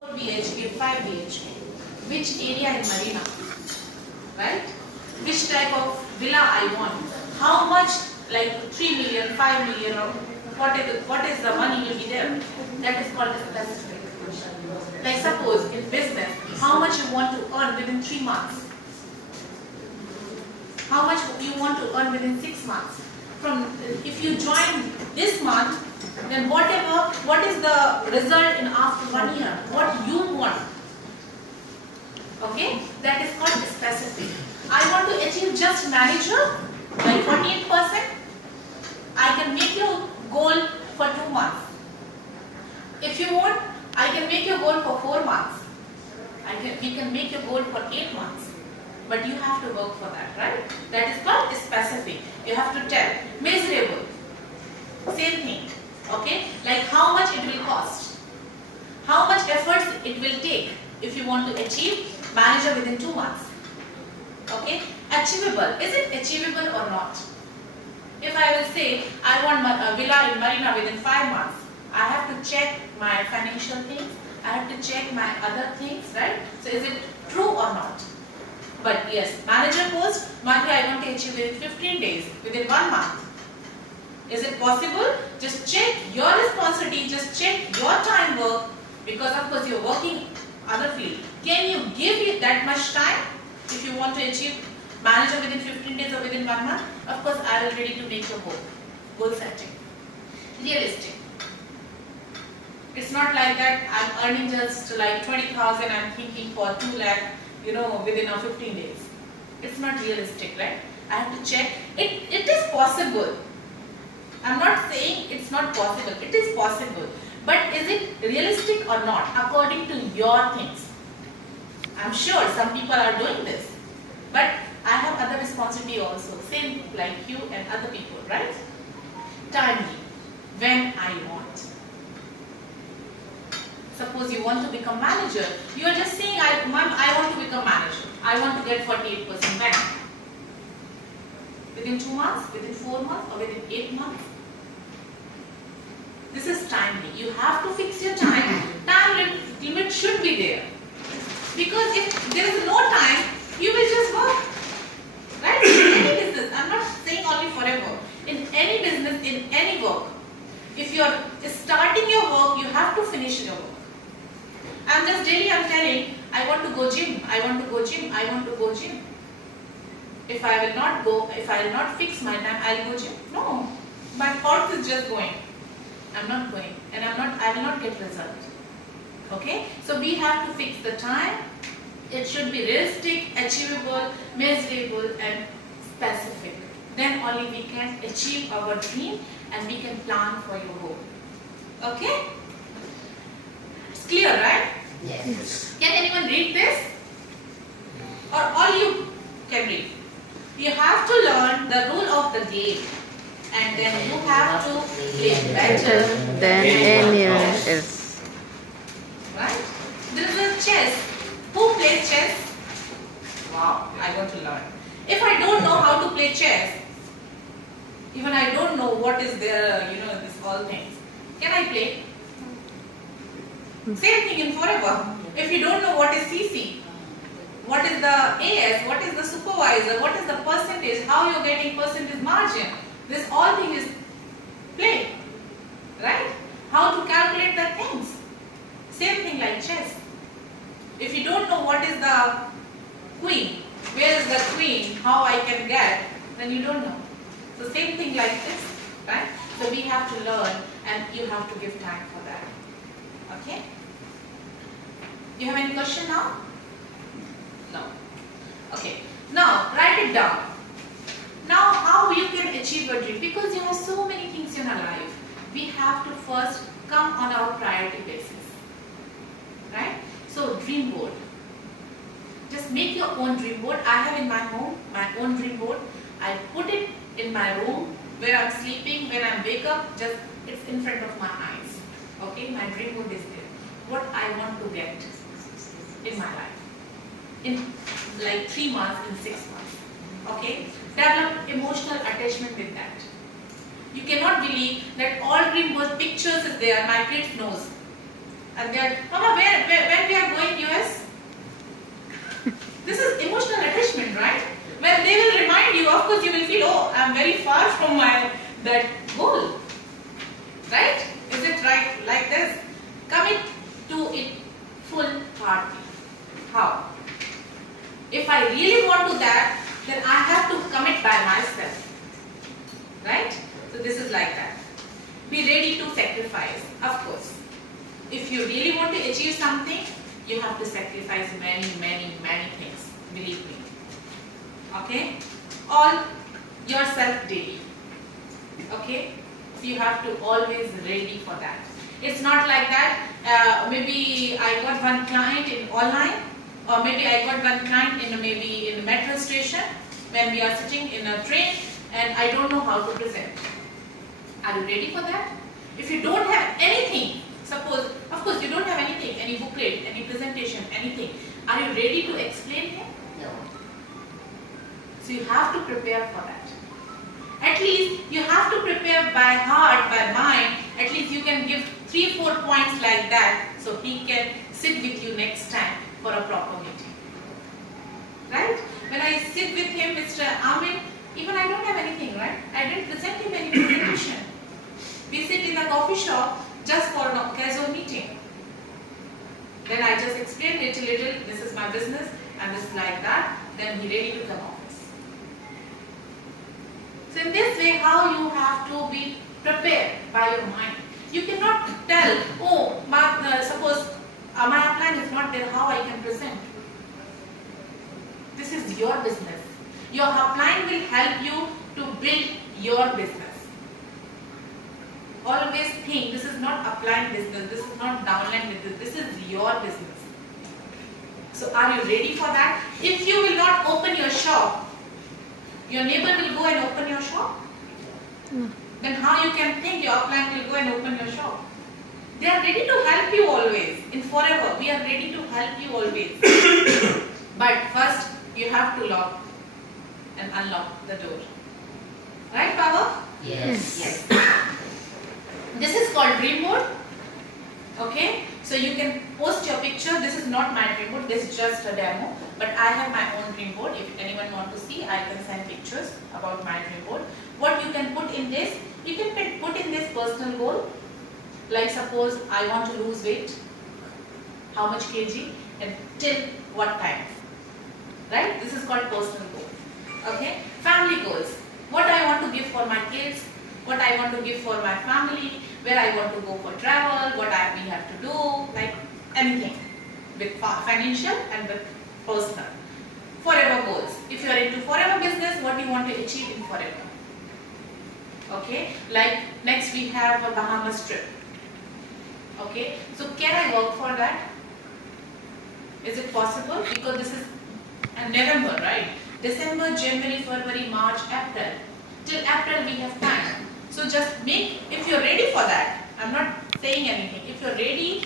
4 BHK, 5 BHK. Which area in Marina? Right? Which type of villa I want? How much, like 3 million, 5 million, or what is the money will be there? That is called a specific. Like suppose in business, how much you want to earn within 3 months? How much you want to earn within 6 months? If you join this month, then what is the result in after 1 year? What you want? Okay, that is called specific. I want to achieve just manager, like 48%. I can make your goal for 2 months. If you want, I can make your goal for 4 months. We can make your goal for 8 months. But you have to work for that, right? That is called specific. You have to tell. Measurable. Same thing. Okay? Like how much it will cost. How much effort it will take if you want to achieve manager within 2 months. Okay? Achievable. Is it achievable or not? If I will say I want a villa in Marina within 5 months, I have to check my financial things. I have to check my other things, right? So is it true or not? But yes, manager post, Monday I want to achieve within 15 days, within 1 month. Is it possible? Just check your responsibility, just check your time work, because of course you are working other field. Can you give it that much time if you want to achieve manager within 15 days or within 1 month? Of course I will ready to make your goal setting. Realistic. It's not like that I'm earning just like 20,000, I'm thinking for 2 lakh, within 15 days. It's not realistic, right? I have to check. It is possible. I'm not saying it's not possible. It is possible. But is it realistic or not according to your things? I'm sure some people are doing this. But I have other responsibility also. Same like you and other people, right? Timely. When I want. Suppose you want to become manager. You are just saying, I want to become manager. I want to get 48% back. Within 2 months, within 4 months, or within 8 months. This is timely. You have to fix your time. Time limit should be there. Because if there is no time, you will just work. Right? In any business. I'm not saying only forever. In any business, in any work. If you are starting your work, you have to finish your work. I'm telling, I want to go gym, I want to go gym, I want to go gym. If I will not go, if I will not fix my time, I'll go gym. No, my thoughts is just going. I'm not going, and I will not get result. Okay, so we have to fix the time. It should be realistic, achievable, measurable, and specific. Then only we can achieve our dream, and we can plan for your goal. Okay? It's clear, right? Yes. Can anyone read this? Or all you can read? You have to learn the rule of the game, and then you have to play better Than anyone else. Right? There is a chess. Who plays chess? Wow, I want to learn. If I don't know how to play chess, even I don't know what is there, this all things, can I play? Same thing in forever. If you don't know what is CC, what is the AS, what is the supervisor, what is the percentage, how you're getting percentage margin, this all thing is play. Right? How to calculate the things. Same thing like chess. If you don't know what is the queen, where is the queen, how I can get, then you don't know. So same thing like this, right? So we have to learn, and you have to give time for that. Okay? You have any question now? No. Okay. Now write it down. Now how you can achieve your dream? Because you have so many things in our life. We have to first come on our priority basis. Right? So dream board. Just make your own dream board. I have in my home my own dream board. I put it in my room where I'm sleeping. When I wake up, just it's in front of my eyes. Okay, my dream board is there. What I want to get in my life, in like 3 months, in 6 months. Okay, develop emotional attachment with that. You cannot believe that all dream board pictures is there. My kids knows. And they are, Mama, where you really want to achieve something, you have to sacrifice many, many, many things. Believe me. Okay? All yourself daily. Okay? So you have to always ready for that. It's not like that, maybe I got one client in online, or maybe I got one client in maybe in a metro station when we are sitting in a train and I don't know how to present. Are you ready for that? If you don't have anything, suppose, of course you don't have anything, any booklet, any presentation, anything, are you ready to explain him? No. So you have to prepare for that. At least you have to prepare by heart, by mind, at least you can give 3-4 points like that so he can sit with you next time for a proper meeting. Right? When I sit with him, Mr. Amin, even I don't have anything, right? I didn't present him any presentation. We sit in a coffee shop just for a casual meeting. Then I just explain little, this is my business and this is like that. Then he ready to come office. So in this way, how you have to be prepared by your mind. You cannot tell, oh, suppose my upline is not there, how I can present. This is your business. Your upline will help you to build your business. Always think, this is not upline business, this is not downline business, this is your business. So are you ready for that? If you will not open your shop, your neighbor will go and open your shop. Then how you can think your upline will go and open your shop? They are ready to help you always. In Forever, we are ready to help you always. But first, you have to lock and unlock the door. Right, Baba? Yes. Yes. This is called dream board. Okay, so you can post your picture. This is not my dream board, this is just a demo. But I have my own dream board. If anyone wants to see, I can send pictures about my dream board. What you can put in this, you can put in this personal goal. Like suppose I want to lose weight, how much kg and till what time. Right? This is called personal goal. Okay? Family goals. What I want to give for my kids, what I want to give for my family, where I want to go for travel, what we have to do, like anything with financial and with personal. Forever goals. If you are into forever business, what do you want to achieve in forever? Okay, like next we have a Bahamas trip. Okay, so can I work for that? Is it possible? Because this is November, right? December, January, February, March, April. Till April we have time. So just make, if you're ready for that, I'm not saying anything. If you're ready